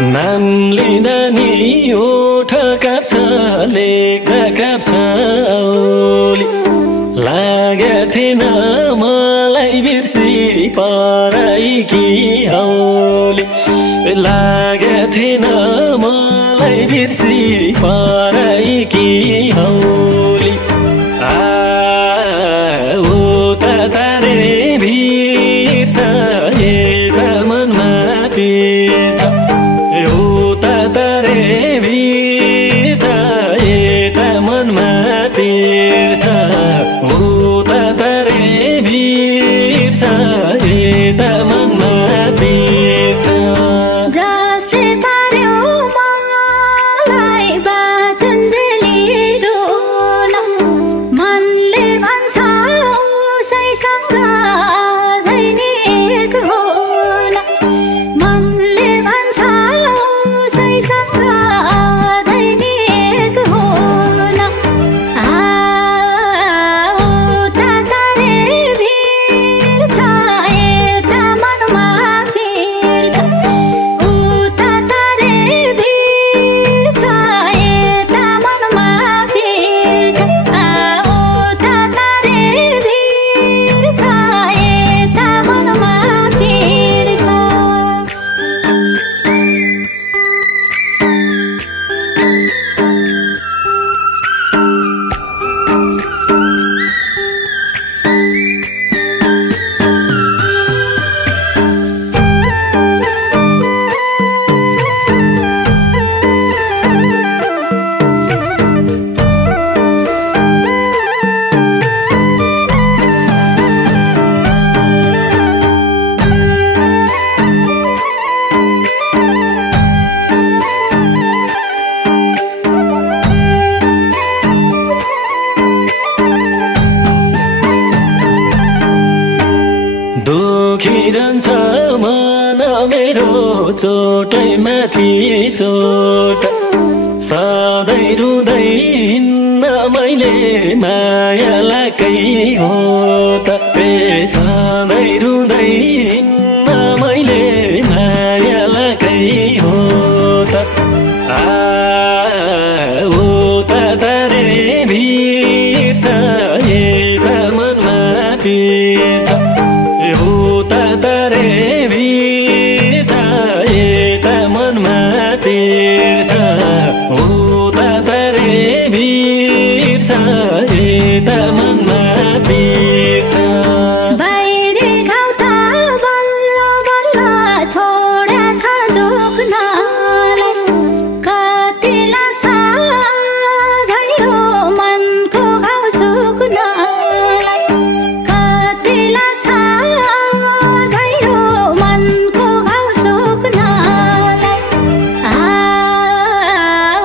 नाम लिँदा नि ओठ काप्छ लेख्दा काप्छ औली लागेको थिएन मलाई बिर्सी पराइकी औली लागेको थिएन मलाई बिर्सी पराइकी औली उता तारे भिर्छ यता मनमा पिर्छ उता तारे भिर्छ यता मनमा पिर्छ उता तारे भिर्छ यता मनमा पिर्छ जसले पार्यो मलाई बाचन्जेली धुन मनले भन्छ उसैसँग अझै नि एक हुन मनले भन्छ उसैसँग अझै नि एक हुन उता तारे भिर्छ यता मनमा पिर्छ उता तारे भिर्छ यता मनमा पिर्छ उता तारे भिर्छ यता मनमा पिर्छ दुखिरहन्छ मन मेरो चोटै माथि चोट सधैँ रुँदै हिँड्न मैले माया लाकै हो त सधैँ रुँदै हिँड्न मैले माया लाकै हो त उता तारे भिर्छ यता मनमा पिर्छ उता तारे भिर्छ यता मनमा पिर्छ उता तारे भिर्छ यता मनमा पिर्छ बाहिरी घाउ त बल्ल बल्ल छोडेछ दुख्नलाई कति लाग्छ झै हो मनको घाउ सुक्नलाई कति लाग्छ झै हो मनको घाउ सुक्नलाई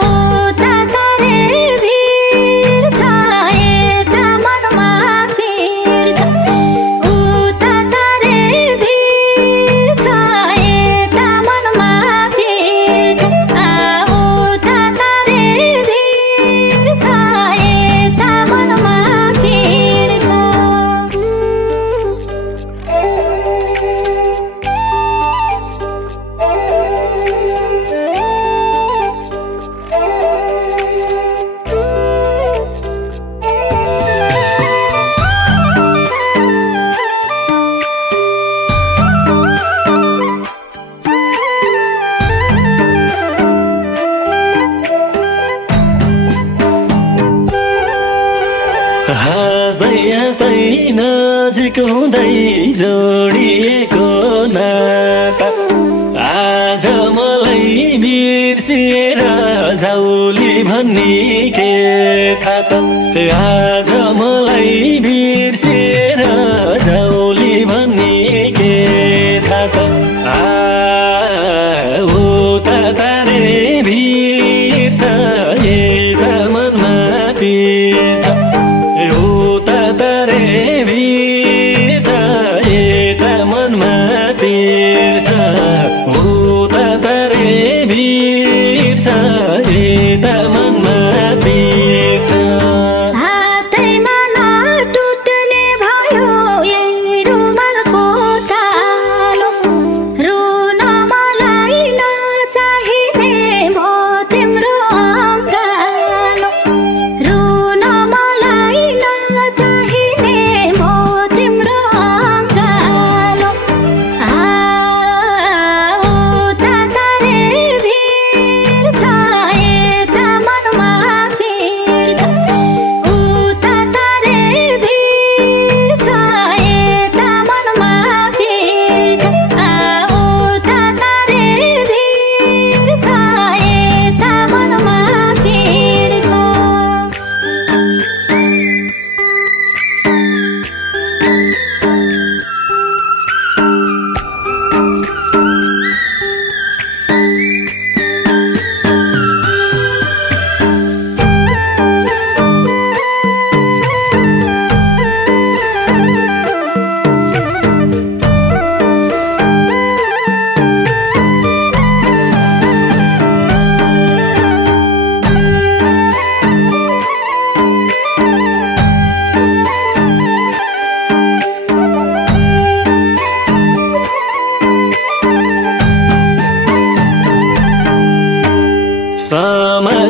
उता तारे भिर्छ यता मनमा पिर्छ उता तारे भिर्छ यता मनमा पिर्छ उता तारे भिर्छ यता मनमा पिर्छ हाँस्दै हाँस्दै नजिक हुँदै जोडिएको नाता आज मलाई बिर्सिएर जाउली भन्ने के थाहा त आज मलाई बिर्सिएर जाउली भन्ने के थाहा त उता तारे भिर्छ यता मनमा पिर्छ उता तारे भिर्छ यता मनमा पिर्छ उता तारे भिर्छ यता मनमा पिर्छ हातैमा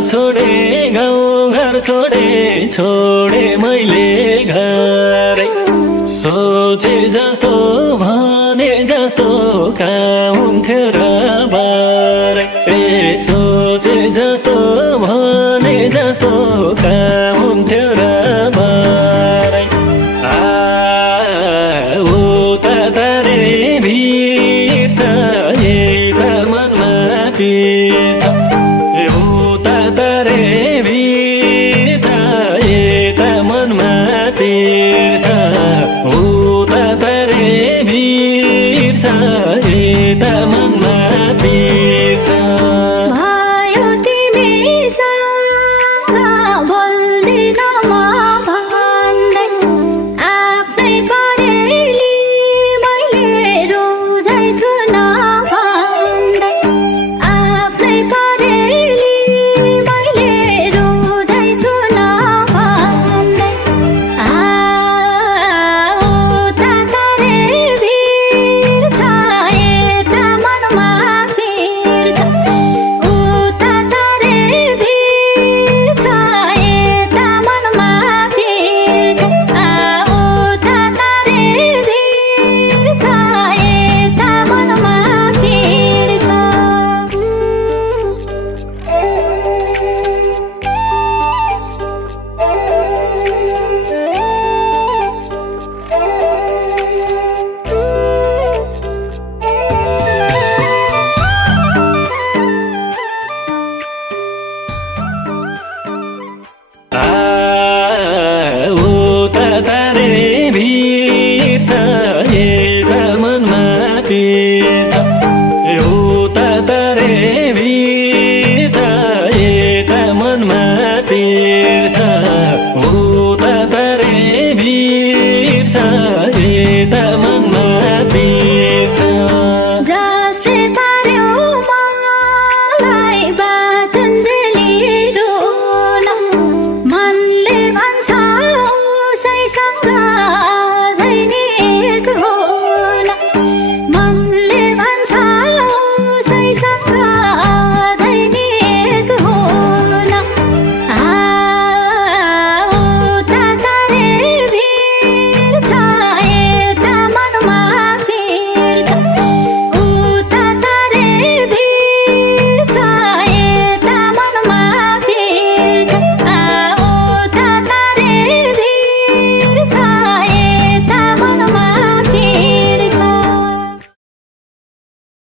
छोडे गाउँघर छोडे मैले घरै सोचे जस्तो भने जस्तो काम हुन्थ्यो र बारै सोचे जस्तो भने जस्तो काम हुन्थ्यो र बारै उता तारे भिर छ यता मनमा पिर